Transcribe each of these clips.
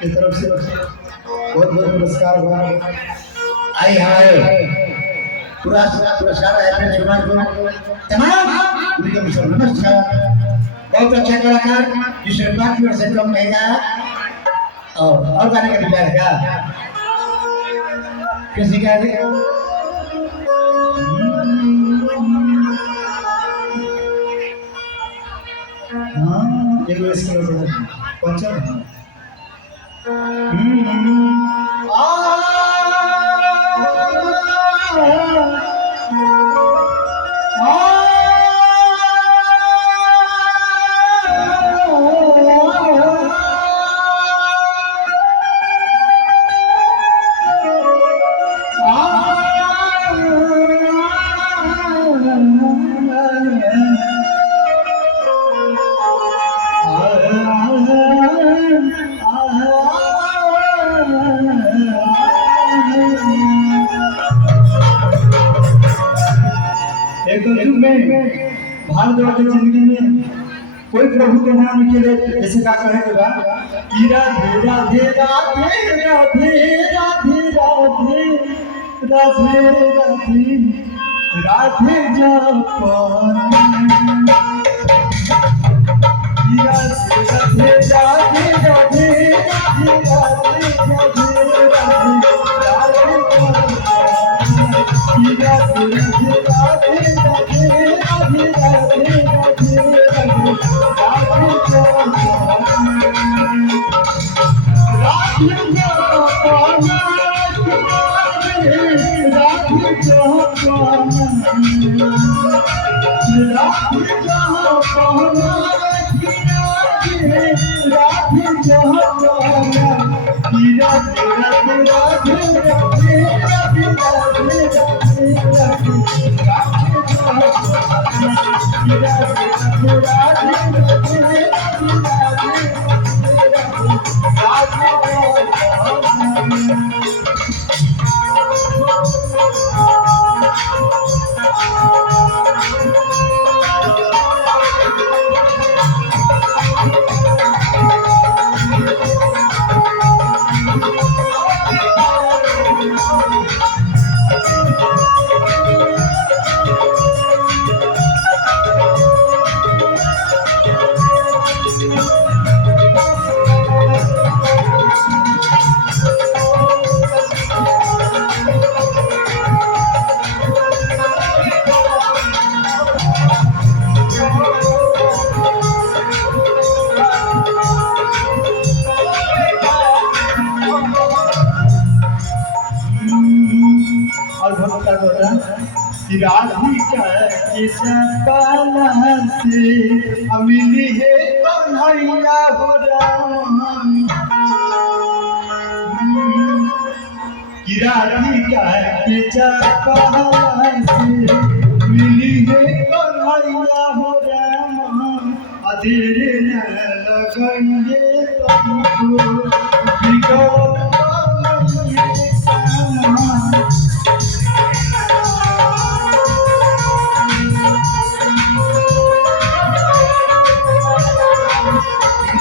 की तरफ से बहुत बहुत पुरस्कार हुआ। आई हाय पुरस्कार आए चुनाव को तमाम उनके मुझे नमस्कार। बहुत अच्छा कलाकार जिसने 5 मिनट से कम नहीं गाया और गाने का विचार का किसी का कौन सा भारत की जिंदगी में कोई प्रभु के नाम के लिए जैसे का कहे के बा राधे राधे राधे राधे राधे राधे राधे राधे राधे जपन राधे राधे राधे राधे राधिका से अमिली है कन्हैया हो कि राधिका के कहला से मिली है कन्हैया हो रामा अधेर न लगइए तुमको बिगड़ गइए सामा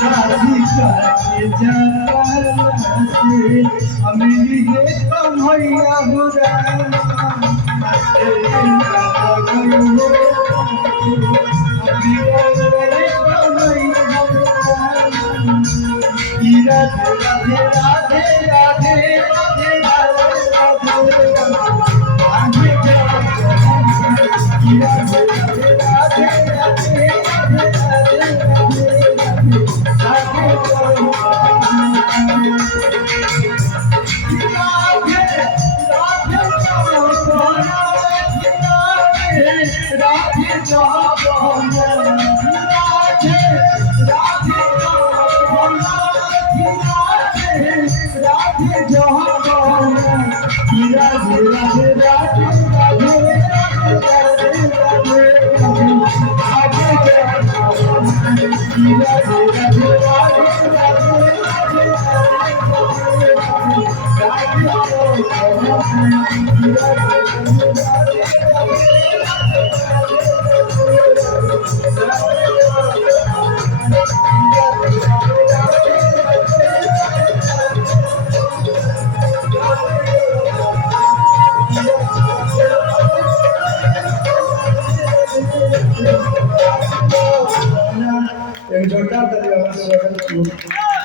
राधिका के कहला से मिली है कन्हैया हो रामा अधेर न राधे राधे राधे राधे एक जोरदार ताली आवाज से स्वागत करूं।